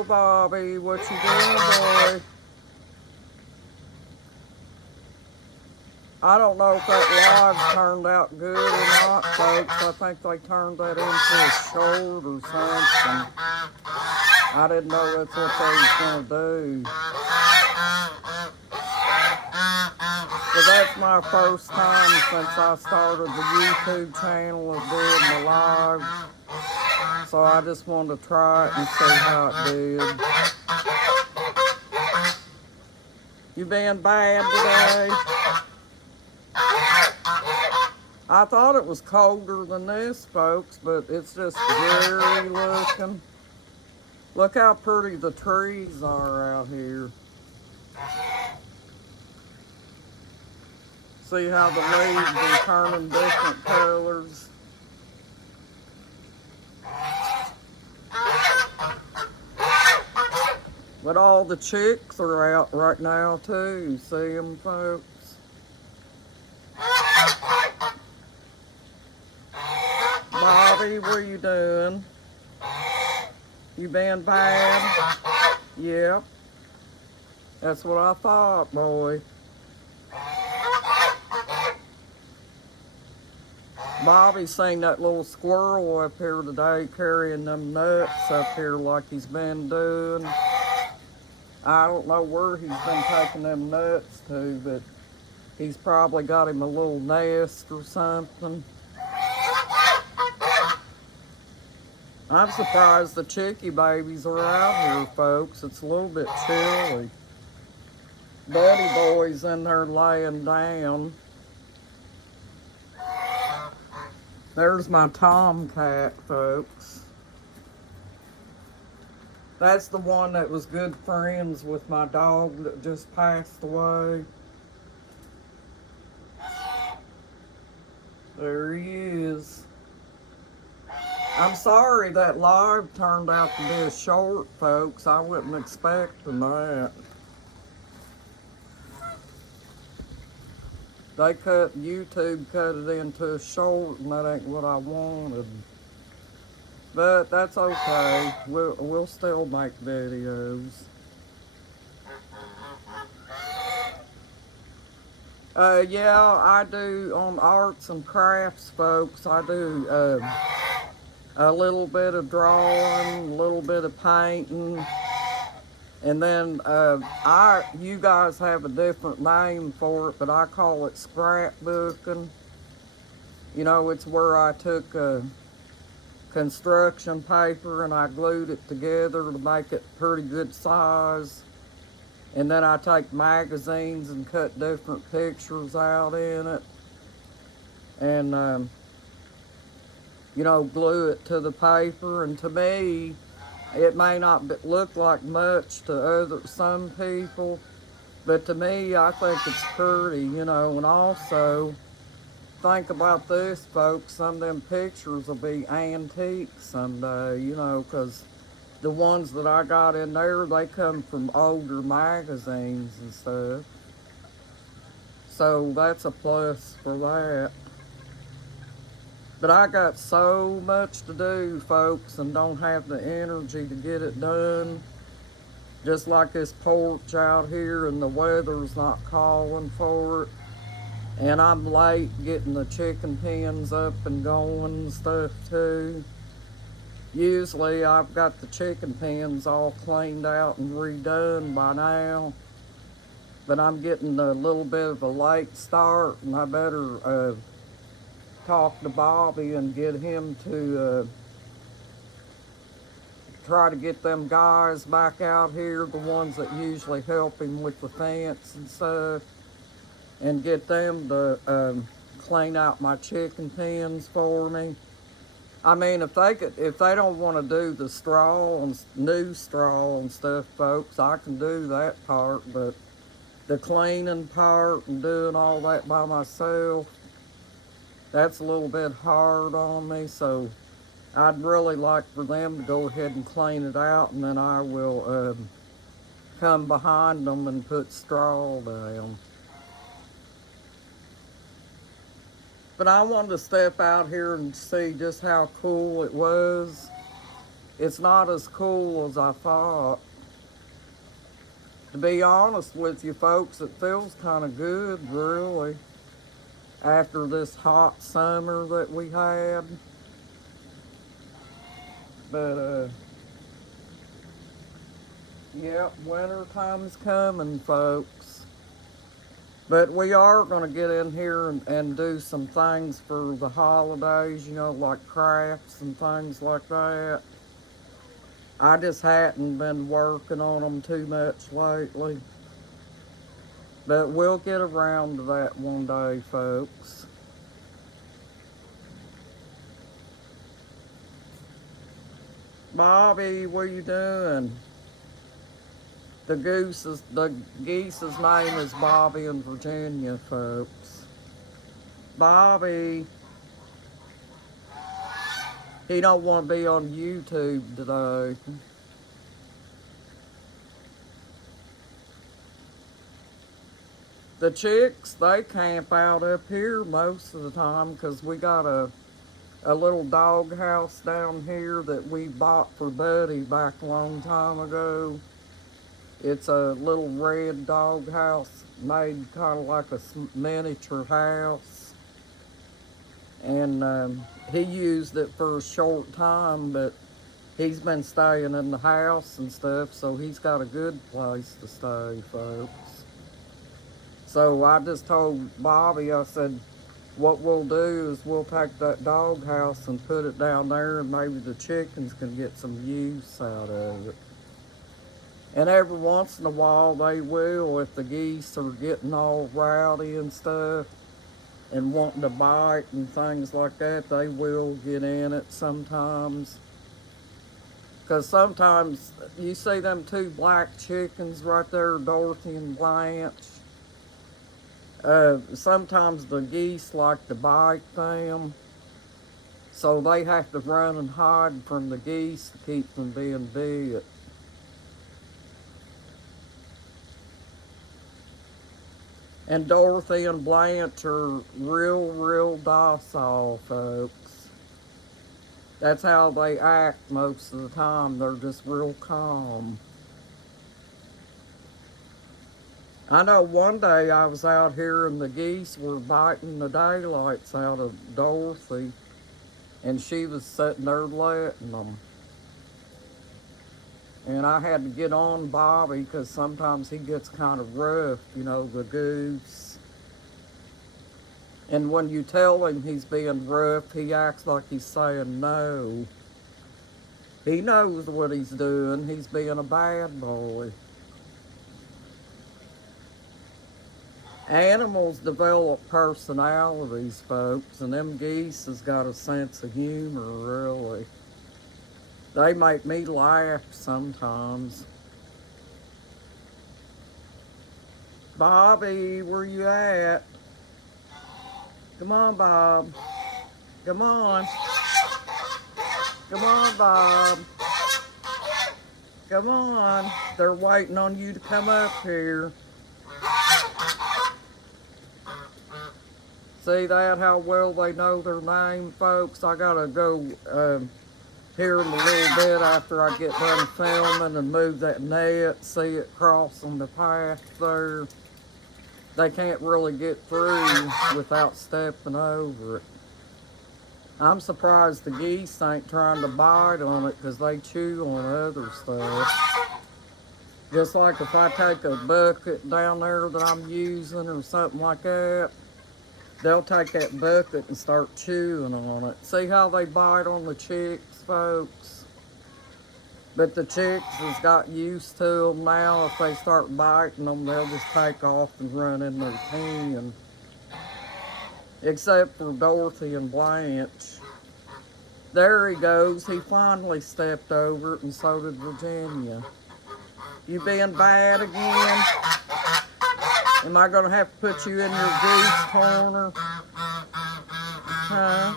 Hello, Bobby. What you doing, boy? I don't know if that live turned out good or not, folks. I think they turned that into a short or something. I didn't know that's what they was going to do. But that's my first time since I started the YouTube channel of doing the live. So I just wanted to try it and see how it did. You being bad today? I thought it was colder than this, folks, but it's just dreary looking. Look how pretty the trees are out here. See how the leaves are turning different colors. But all the chicks are out right now too. You see them, folks? Bobby, what are you doing? You being bad? Yep. That's what I thought, boy. Bobby seen that little squirrel up here today carrying them nuts up here like he's been doing. I don't know where he's been taking them nuts to, but he's probably got him a little nest or something. I'm surprised the chickie babies are out here, folks. It's a little bit chilly. Buddy boy's in there laying down. There's my tomcat, folks. That's the one that was good friends with my dog that just passed away. There he is. I'm sorry that live turned out to be a short, folks. I wasn't expecting that. YouTube cut it into a short, and that ain't what I wanted. But that's okay. We'll still make videos. Yeah, I do on arts and crafts, folks. I do a little bit of drawing, a little bit of painting, and then you guys have a different name for it, but I call it scrapbooking. You know, it's where I took construction paper and I glued it together to make it pretty good size. And then I take magazines and cut different pictures out in it. And, you know, glue it to the paper. And to me, it may not look like much to some people, but to me, I think it's pretty, you know. And also, think about this, folks, some of them pictures will be antique someday, you know, because the ones that I got in there, they come from older magazines and stuff. So that's a plus for that. But I got so much to do, folks, and don't have the energy to get it done. Just like this porch out here, and the weather's not calling for it. And I'm late getting the chicken pens up and going and stuff too. Usually I've got the chicken pens all cleaned out and redone by now. But I'm getting a little bit of a late start, and I better talk to Bobby and get him to try to get them guys back out here, the ones that usually help him with the fence and stuff, and get them to clean out my chicken pens for me. I mean, if they don't want to do the straw and new straw and stuff, folks, I can do that part. But the cleaning part and doing all that by myself, that's a little bit hard on me. So I'd really like for them to go ahead and clean it out, and then I will come behind them and put straw down. But I wanted to step out here and see just how cool it was. it's not as cool as I thought. To be honest with you folks, it feels kind of good, really, after this hot summer that we had. But, yeah, winter time's coming, folks. But we are going to get in here and do some things for the holidays, you know, like crafts and things like that. I just hadn't been working on them too much lately. But we'll get around to that one day, folks. Bobby, what are you doing? The geese's name is Bobby in Virginia, folks. Bobby, he don't want to be on YouTube today. The chicks, they camp out up here most of the time because we got a little dog house down here that we bought for Buddy back a long time ago. It's a little red dog house made kind of like a miniature house. And he used it for a short time, but he's been staying in the house and stuff, so he's got a good place to stay, folks. So I just told Bobby, I said, what we'll do is we'll take that dog house and put it down there, and maybe the chickens can get some use out of it. And every once in a while they will, if the geese are getting all rowdy and stuff and wanting to bite and things like that, they will get in it sometimes. Because sometimes you see them two black chickens right there, Dorothy and Blanche. Sometimes the geese like to bite them, so they have to run and hide from the geese to keep from being bit. And Dorothy and Blanche are real docile, folks. That's how they act most of the time. They're just real calm. I know one day I was out here and the geese were biting the daylights out of Dorothy, and she was sitting there letting them. And I had to get on Bobby because sometimes he gets kind of rough, you know, the goose. And when you tell him he's being rough, he acts like he's saying no. He knows what he's doing. He's being a bad boy. Animals develop personalities, folks, and them geese has got a sense of humor, really. They make me laugh sometimes. Bobby, where you at? Come on, Bob. Come on. Come on, Bob. Come on. They're waiting on you to come up here. See that, how well they know their name, folks? I gotta go here in a little bit after I get done filming and move that net, see it crossing the path there. They can't really get through without stepping over it. I'm surprised the geese ain't trying to bite on it because they chew on other stuff. Just like if I take a bucket down there that I'm using or something like that, they'll take that bucket and start chewing on it. See how they bite on the chicks, folks? But the chicks has got used to them now. If they start biting them, they'll just take off and run in their pen. Except for Dorothy and Blanche. There he goes. He finally stepped over it, and so did Virginia. You being bad again? Am I going to have to put you in your goose corner? Huh?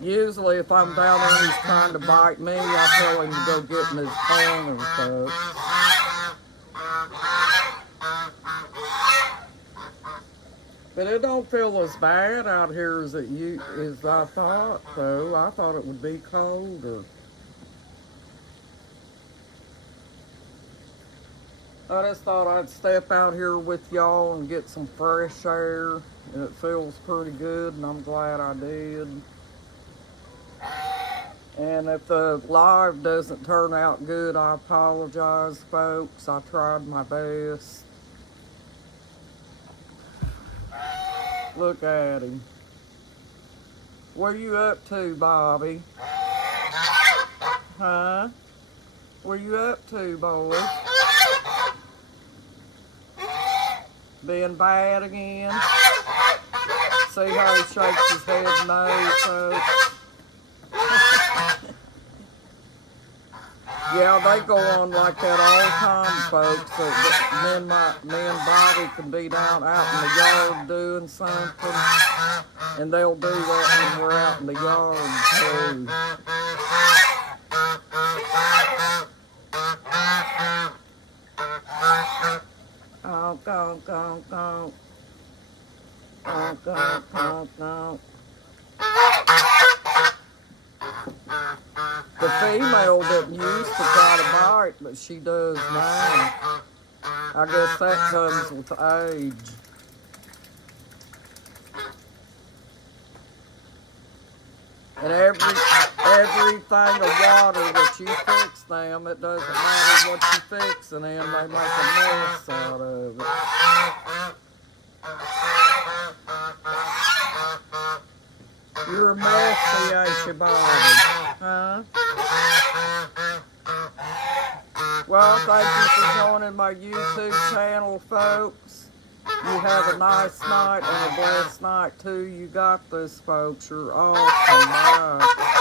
Usually if I'm down there and he's trying to bite me, I tell him to go get in his corner, folks. But it don't feel as bad out here as as I thought, though. I thought it would be colder. I just thought I'd step out here with y'all and get some fresh air. And it feels pretty good, and I'm glad I did. And if the live doesn't turn out good, I apologize, folks. I tried my best. Look at him. What are you up to, Bobby? Huh? What are you up to, boy? Being bad again? See how he shakes his head no, folks? Yeah, they go on like that all the time, folks. So me and Bobby can be down out in the yard doing something, and they'll do that when we're out in the yard too. Oh, go, go, go. Oh, go, go, go. The female didn't used to try to bite, but she does now. I guess that comes with age. And everything of water that you fix them, it doesn't matter what you fixing them, they make a mess out of it. You're messy, ain't you, Bobby? Huh? Well, thank you for joining my YouTube channel, folks. You have a nice night and a blessed night, too. You got this, folks. You're awesome. Bye.